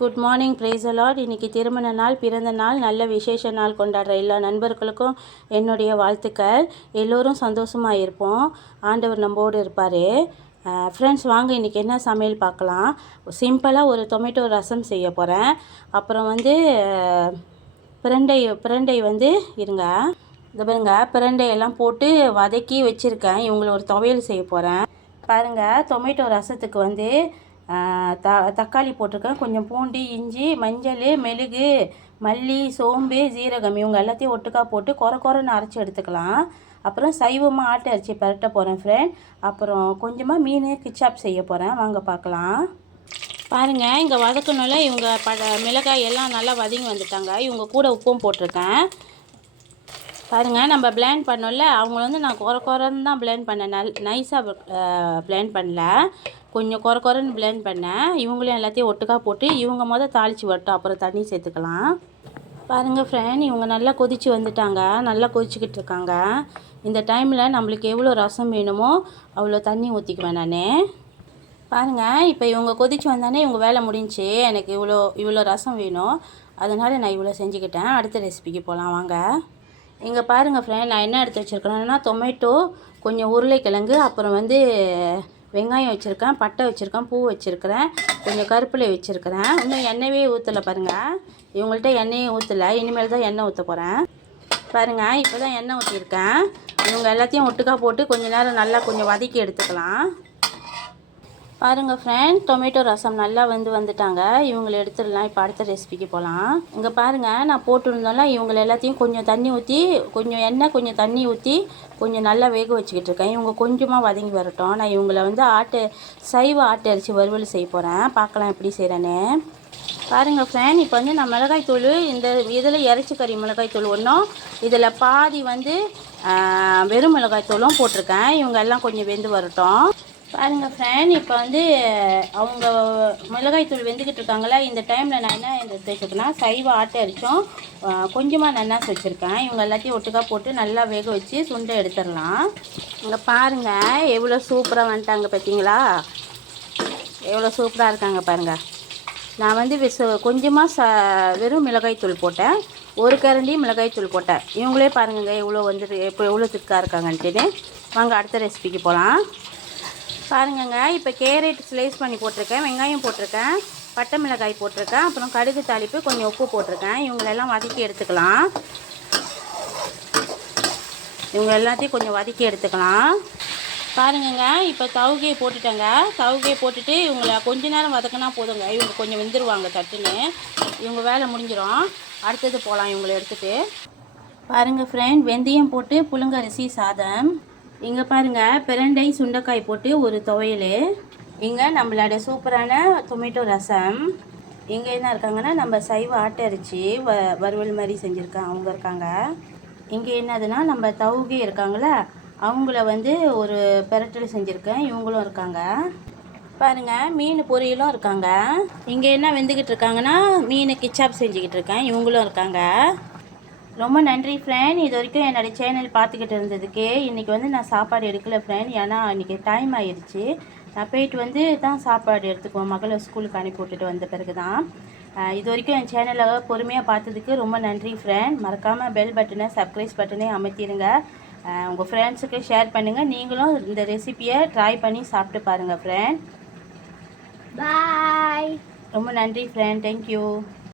Good morning, price Lord. இன்றைக்கி திருமண நாள், பிறந்த நாள், நல்ல விசேஷ நாள் கொண்டாடுற எல்லா நண்பர்களுக்கும் என்னுடைய வாழ்த்துக்கள். எல்லோரும் சந்தோஷமாக இருப்போம். ஆண்டவர் நம்மோடு இருப்பார். ஃப்ரெண்ட்ஸ், வாங்க இன்றைக்கி என்ன சமையல் பார்க்கலாம். சிம்பிளாக ஒரு டொமேட்டோ ரசம் செய்ய போகிறேன். அப்புறம் பிரண்டை இருங்க, இந்த பாருங்க, பிரண்டையெல்லாம் போட்டு வதக்கி வச்சுருக்கேன். இவங்களை ஒரு துவையல் செய்ய போகிறேன். பாருங்கள், டொமேட்டோ ரசத்துக்கு தக்காளி போட்டிருக்கேன், கொஞ்சம் பூண்டு, இஞ்சி, மஞ்சள், மெழுகு, மல்லி, சோம்பு, ஜீரகம் இவங்க எல்லாத்தையும் ஒட்டுக்கா போட்டு கொரன்னு அரைச்சி எடுத்துக்கலாம். அப்புறம் சைவமாக ஆட்டை அரைச்சி பரட்ட போகிறேன் ஃப்ரெண்ட். அப்புறம் கொஞ்சமாக மீன் கிச்சாப் செய்ய போகிறேன். வாங்க பார்க்கலாம். பாருங்கள், இங்கே வதக்கணும்ல, இவங்க மிளகாய் எல்லாம் நல்லா வதங்கி வந்துட்டாங்க. இவங்க கூட உப்பும் போட்டிருக்கேன். பாருங்கள், நம்ம பிளேண்ட் பண்ணோம்ல, அவங்கள நான் கொரன்னு தான் பிளேண்ட் பண்ணேன். நைஸாக பிளேண்ட் பண்ணல, கொஞ்சம் கொரன்னு பிளேண்ட் பண்ணேன். இவங்களையும் எல்லாத்தையும் ஒட்டுக்கா போட்டு இவங்க தாளித்து வரட்டும், அப்புறம் தண்ணி சேர்த்துக்கலாம். பாருங்கள் ஃப்ரெண்ட், இவங்க நல்லா கொதித்து வந்துட்டாங்க, நல்லா கொதிச்சுக்கிட்டு இருக்காங்க. இந்த டைமில் நம்மளுக்கு எவ்வளோ ரசம் வேணுமோ அவ்வளோ தண்ணி ஊற்றிக்குவேன் நான். பாருங்கள், இப்போ இவங்க கொதித்து வந்தானே இவங்க வேலை முடிஞ்சு. எனக்கு இவ்வளோ ரசம் வேணும், அதனால் நான் இவ்வளோ செஞ்சுக்கிட்டேன். அடுத்த ரெசிபிக்கு போகலாம் வாங்க. இங்கே பாருங்கள் ஃப்ரெண்ட், நான் என்ன எடுத்து வச்சுருக்கிறேன்னா, டொமேட்டோ, கொஞ்சம் உருளைக்கிழங்கு, அப்புறம் வெங்காயம் வச்சுருக்கேன், பட்டை வச்சுருக்கேன், பூ வச்சுருக்கிறேன், கொஞ்சம் கருப்பிலை வச்சுருக்கிறேன். இன்னும் எண்ணெயே ஊற்றலை பாருங்கள். இவங்கள்ட்ட எண்ணெயே ஊற்றலை, இனிமேல் தான் எண்ணெய் ஊற்ற போகிறேன். பாருங்கள், இப்போ தான் எண்ணெய் ஊற்றிருக்கேன். இவங்க எல்லாத்தையும் ஒட்டுக்கா போட்டு கொஞ்சம் நேரம் நல்லா கொஞ்சம் வதக்கி எடுத்துக்கலாம். பாருங்கள் ஃப்ரெண்ட், டொமேட்டோ ரசம் நல்லா வந்துட்டாங்க. இவங்களை எடுத்துடலாம். இப்போ அடுத்த ரெசிபிக்கு போகலாம். இங்கே பாருங்கள், நான் போட்டுருந்தோம்ல, இவங்களை எல்லாத்தையும் கொஞ்சம் தண்ணி ஊற்றி, கொஞ்சம் எண்ணெய், கொஞ்சம் தண்ணி ஊற்றி கொஞ்சம் நல்லா வேக வச்சுக்கிட்டு இருக்கேன். இவங்க கொஞ்சமாக வதங்கி வரட்டும். நான் இவங்களை சைவ ஆட்டு அரிசி வறுவல் செய்ய போகிறேன். பார்க்கலாம் எப்படி செய்கிறேன்னு. பாருங்கள் ஃப்ரெண்ட், இப்போ நான் மிளகாய்த்தூள், இதில் இறைச்சி கறி மிளகாய்த்தூள் ஒன்றும், இதில் பாதி வெறும் மிளகாய்த்தூளும் போட்டிருக்கேன். இவங்க எல்லாம் கொஞ்சம் வெந்து வரட்டும். பாருங்கள் ஃப்ரெண்ட், இப்போ அவங்க மிளகாய்த்தூள் வெந்துக்கிட்டு இருக்காங்களா, இந்த டைமில் நான் என்ன எடுத்து வச்சுருக்கேன்னா, சைவ ஆட்டை அரிச்சும் கொஞ்சமாக நன்னாசி வச்சுருக்கேன். இவங்க எல்லாத்தையும் ஒட்டுக்கா போட்டு நல்லா வேக வச்சு சுண்டை எடுத்துடலாம். இங்கே பாருங்கள், எவ்வளோ சூப்பராக வந்துட்டாங்க பார்த்தீங்களா, எவ்வளோ சூப்பராக இருக்காங்க பாருங்கள். நான் கொஞ்சமாக வெறும் மிளகாய்த்தூள் போட்டேன், ஒரு கரண்டி மிளகாய்த்தூள் போட்டேன். இவங்களே பாருங்க எவ்வளோ திக்காக இருக்காங்கன்ட்டுன்னு. வாங்க அடுத்த ரெசிபிக்கு போகலாம். பாருங்கங்க, இப்போ கேரட் ஸ்லைஸ் பண்ணி போட்டிருக்கேன், வெங்காயம் போட்டிருக்கேன், பட்டை மிளகாய் போட்டிருக்கேன், அப்புறம் கடுகு தாளிப்பு, கொஞ்சம் உப்பு போட்டிருக்கேன். இவங்களெல்லாம் வதக்கி எடுத்துக்கலாம். இவங்க எல்லாத்தையும் கொஞ்சம் வதக்கி எடுத்துக்கலாம். பாருங்கங்க, இப்போ தவுகையை போட்டுட்டேங்க. தவுகையை போட்டுட்டு இவங்களை கொஞ்ச நேரம் வதக்கினா போதுங்க. இவங்க கொஞ்சம் வெந்துருவாங்க தட்டுன்னு. இவங்க வேலை முடிஞ்சிடும். அடுத்தது போகலாம் இவங்களை எடுத்துகிட்டு. பாருங்கள் ஃப்ரெண்ட், வெந்தயம் போட்டு புழுங்கரிசி சாதம். இங்கே பாருங்கள், பிரண்டை சுண்டைக்காய் போட்டு ஒரு துவையல். இங்கே நம்மளோட சூப்பரான டொமேட்டோ ரசம். இங்கே என்ன இருக்காங்கன்னா, நம்ம சைவ ஆட்டை அரிசி வறுவல் மாதிரி செஞ்சுருக்கேன், அவங்க இருக்காங்க. இங்கே என்னதுன்னா, நம்ம தவுகை இருக்காங்களே, அவங்கள ஒரு பெரட்டல் செஞ்சுருக்கேன், இவங்களும் இருக்காங்க. பாருங்கள், மீன் பொரியலும் இருக்காங்க. இங்கே என்ன வெந்துக்கிட்டு இருக்காங்கன்னா, மீன் கிச்சாப் செஞ்சுக்கிட்டு இருக்கேன், இவங்களும் இருக்காங்க. ரொம்ப நன்றி ஃப்ரெண்ட், இது வரைக்கும் என்னோடய சேனல் பார்த்துக்கிட்டு இருந்ததுக்கு. இன்றைக்கி நான் சாப்பாடு எடுக்கலை ஃப்ரெண்ட், ஏன்னா இன்றைக்கி டைம் ஆயிடுச்சு. நான் போயிட்டு தான் சாப்பாடு எடுத்துக்குவேன், மகளை ஸ்கூலுக்கு அனுப்பி விட்டுட்டு வந்த பிறகு தான். இது வரைக்கும் என் சேனலை பொறுமையாக பார்த்ததுக்கு ரொம்ப நன்றி ஃப்ரெண்ட். மறக்காமல் பெல் பட்டனை, சப்ஸ்கிரைப் பட்டனை அமர்த்திடுங்க. உங்கள் ஃப்ரெண்ட்ஸுக்கு ஷேர் பண்ணுங்கள். நீங்களும் இந்த ரெசிபியை ட்ரை பண்ணி சாப்பிட்டு பாருங்கள் ஃப்ரெண்ட். பாய். ரொம்ப நன்றி ஃப்ரெண்ட், தேங்க்யூ.